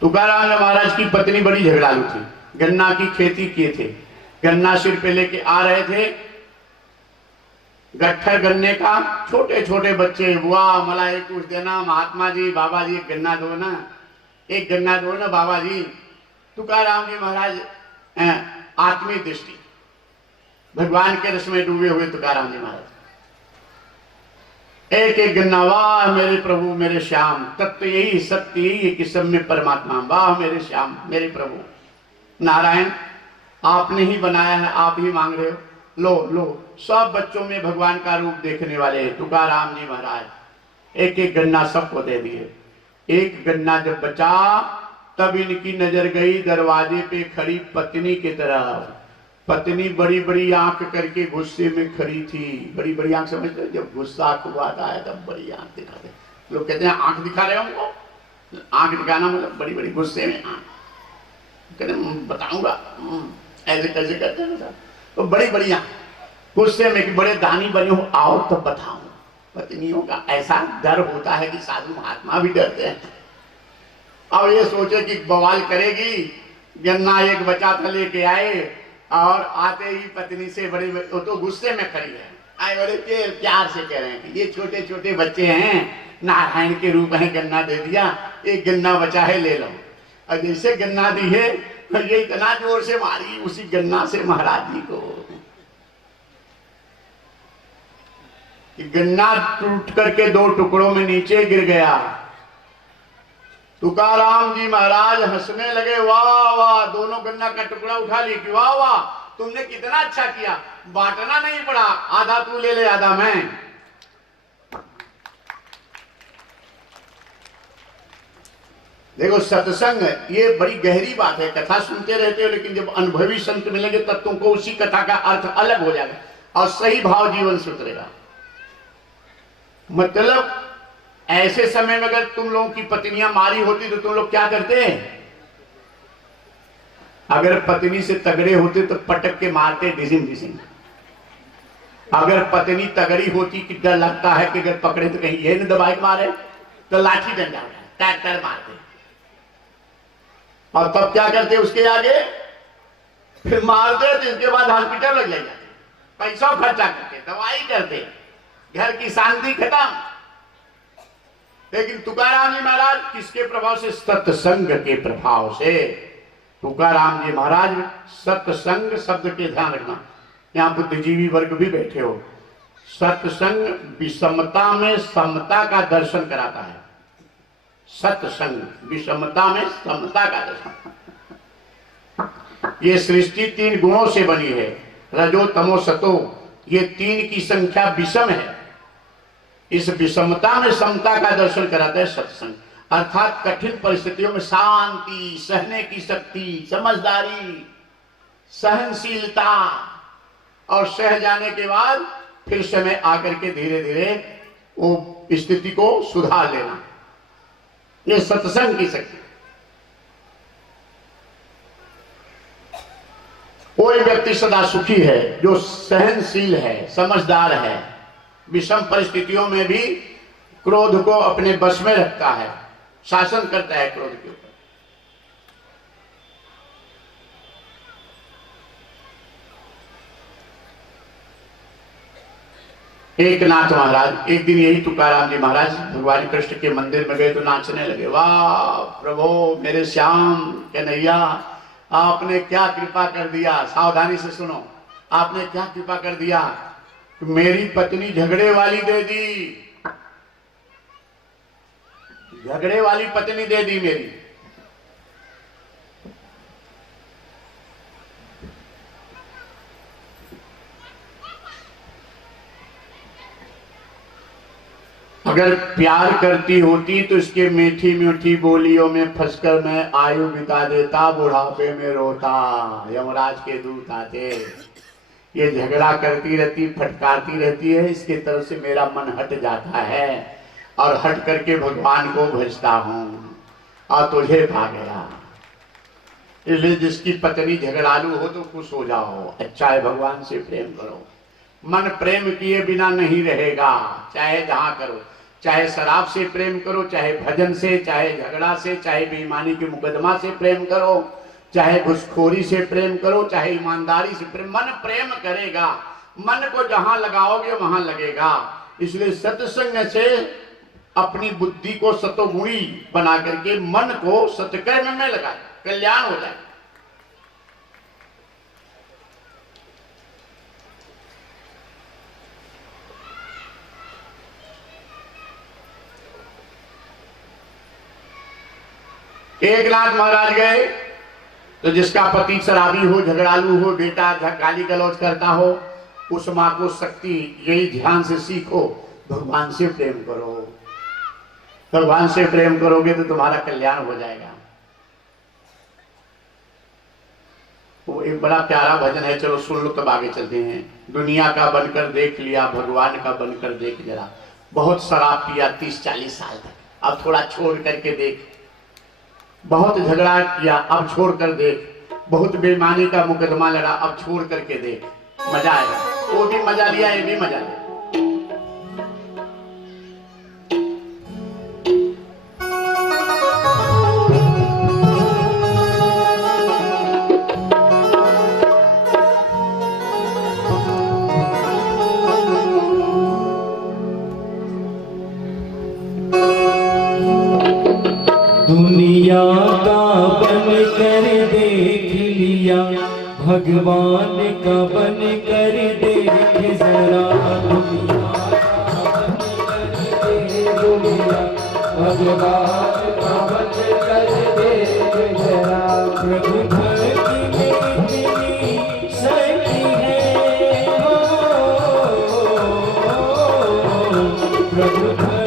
तुकाराम महाराज की पत्नी बड़ी झगड़ालू थी, गन्ना की खेती किए थे, गन्ना सिर पे लेके आ रहे थे, गट्ठर गन्ने का, छोटे छोटे बच्चे, बुआ मला एक कुछ देना, महात्मा जी बाबा जी एक गन्ना दो ना, एक गन्ना दो ना बाबा जी। तुकाराम जी महाराज आत्मीय दृष्टि, भगवान के रस में डूबे हुए तुकाराम जी महाराज, एक एक गन्ना, वाह मेरे प्रभु मेरे श्याम, तत्व यही सत्य यही है कि सब में परमात्मा, वाह मेरे श्याम मेरे प्रभु नारायण, आपने ही बनाया है, आप ही मांग रहे हो, लो लो। सब बच्चों में भगवान का रूप देखने वाले तुकाराम जी महाराज एक एक गन्ना सबको दे दिए। एक गन्ना जब बचा तब इनकी नजर गई दरवाजे पे खड़ी पत्नी की तरफ। पत्नी बड़ी बड़ी आंख करके गुस्से में खड़ी थी, बड़ी बड़ी आंख, समझते जब गुस्सा खूब आता है तब बड़ी आंख दिखाते, लोग कहते हैं आंख दिखा रहे हो हमको, आंख दिखाना मतलब बड़ी बड़ी गुस्से में आंख, कहते बताऊंगा ऐसे कैसे करते हैं, तो बड़ी बड़ी आंख गुस्से में कि बड़े दानी बने हो, आओ तब तो बताऊं। पत्नियों का ऐसा डर होता है कि साधु महात्मा भी डरते हैं। अब ये सोचे कि बवाल करेगी, गन्ना एक बचा था लेके आए और आते ही पत्नी से बड़े, वो तो गुस्से में खड़ी है, आए बड़े प्यार से कह रहे हैं कि ये छोटे छोटे बच्चे हैं, नारायण के रूप है, गन्ना दे दिया, एक गन्ना बचा है ले लो। और जैसे गन्ना दी है ये इतना जोर से मारी उसी गन्ना से महाराज जी को कि गन्ना टूट करके दो टुकड़ों में नीचे गिर गया। तुकाराम जी महाराज हंसने लगे, वाह वाह, दोनों गन्ना का टुकड़ा उठा ली कि वाह वाह तुमने कितना अच्छा किया, बांटना नहीं पड़ा, आधा तू ले ले आधा मैं। देखो सत्संग ये बड़ी गहरी बात है, कथा सुनते रहते हो लेकिन जब अनुभवी संत मिलेंगे तब तुमको उसी कथा का अर्थ अलग हो जाएगा और सही भाव जीवन से उतरेगा। मतलब ऐसे समय में अगर तुम लोगों की पत्नियां मारी होती तो तुम लोग क्या करते? अगर पत्नी से तगड़े होते तो पटक के मारते डिसिम डिसिम। अगर पत्नी तगड़ी होती कि डर लगता है कि अगर पकड़े तो कहीं ये न दबाई मारे, तो लाठी डंडा उठा तर मारते। और तब क्या करते उसके आगे? फिर मारते तो इसके बाद हॉस्पिटल लग जाते, पैसा खर्चा करते, दवाई करते, घर की शांति खत्म। लेकिन तुकाराम जी महाराज किसके प्रभाव से? सत्संग के प्रभाव से। तुकाराम जी महाराज सत्संग शब्द के ध्यान रखना, यहाँ बुद्धिजीवी वर्ग भी बैठे हो। सत्संग विषमता में समता का दर्शन कराता है। सत्संग विषमता में समता का दर्शन। ये सृष्टि तीन गुणों से बनी है, रजो तमो सतो, ये तीन की संख्या विषम है। इस विषमता में समता का दर्शन कराता है सत्संग, अर्थात कठिन परिस्थितियों में शांति, सहने की शक्ति, समझदारी, सहनशीलता, और सह जाने के बाद फिर समय आकर के धीरे धीरे वो स्थिति को सुधार लेना, ये सत्संग की शक्ति। कोई व्यक्ति सदा सुखी है जो सहनशील है, समझदार है, विषम परिस्थितियों में भी क्रोध को अपने बस में रखता है, शासन करता है क्रोध के ऊपर। एक नाथ महाराज एक दिन यही तुकाराम जी महाराज भगवान कृष्ण के मंदिर में गए तो नाचने लगे, वाह प्रभु मेरे श्याम कन्हैया, आपने क्या कृपा कर दिया। सावधानी से सुनो, आपने क्या कृपा कर दिया, मेरी पत्नी झगड़े वाली दे दी, झगड़े वाली पत्नी दे दी मेरी। अगर प्यार करती होती तो इसके मीठी मीठी बोलियों में फंसकर मैं आयु बिता देता, बुढ़ापे में रोता, यमराज के दूत आते। ये झगड़ा करती रहती, फटकारती रहती है, इसके तरफ से मेरा मन हट जाता है और हट करके भगवान को भजता हूँ और तुझे पा गया। इसलिए जिसकी पत्नी झगड़ालू हो तो खुश हो जाओ, अच्छा है, भगवान से प्रेम करो। मन प्रेम किए बिना नहीं रहेगा, चाहे जहां करो। चाहे शराब से प्रेम करो, चाहे भजन से, चाहे झगड़ा से, चाहे बेईमानी के मुकदमा से प्रेम करो, चाहे घुसखोरी से प्रेम करो, चाहे ईमानदारी से प्रेम। मन प्रेम करेगा, मन को जहां लगाओगे वहां लगेगा। इसलिए सत्संग से अपनी बुद्धि को सतोगुणी बना करके मन को सत्कर्म में लगाए, कल्याण हो जाए। एकनाथ महाराज गए तो जिसका पति शराबी हो, झगड़ालू हो, बेटा गाली गलौज करता हो, उस मां को शक्ति यही ध्यान से सीखो, भगवान से प्रेम करो। भगवान से प्रेम करोगे तो तुम्हारा कल्याण हो जाएगा। वो एक बड़ा प्यारा भजन है, चलो सुन लो तब आगे चलते हैं। दुनिया का बनकर देख लिया, भगवान का बनकर देख जरा। बहुत शराब पिया 30-40 साल तक, अब थोड़ा छोड़ करके देख। बहुत झगड़ा किया, अब छोड़ कर देख। बहुत बेईमानी का मुकदमा लड़ा, अब छोड़ करके देख, मजा आएगा। वो भी मजा लिया, ये भी मजा लिया। दुनिया का बन कर देख लिया, भगवान का बन कर देख जरा। दुनिया का बन कर देख लिया, भगवान का बन कर देख जरा। प्रभु भक्ति में तेरी शक्ति है, प्रभु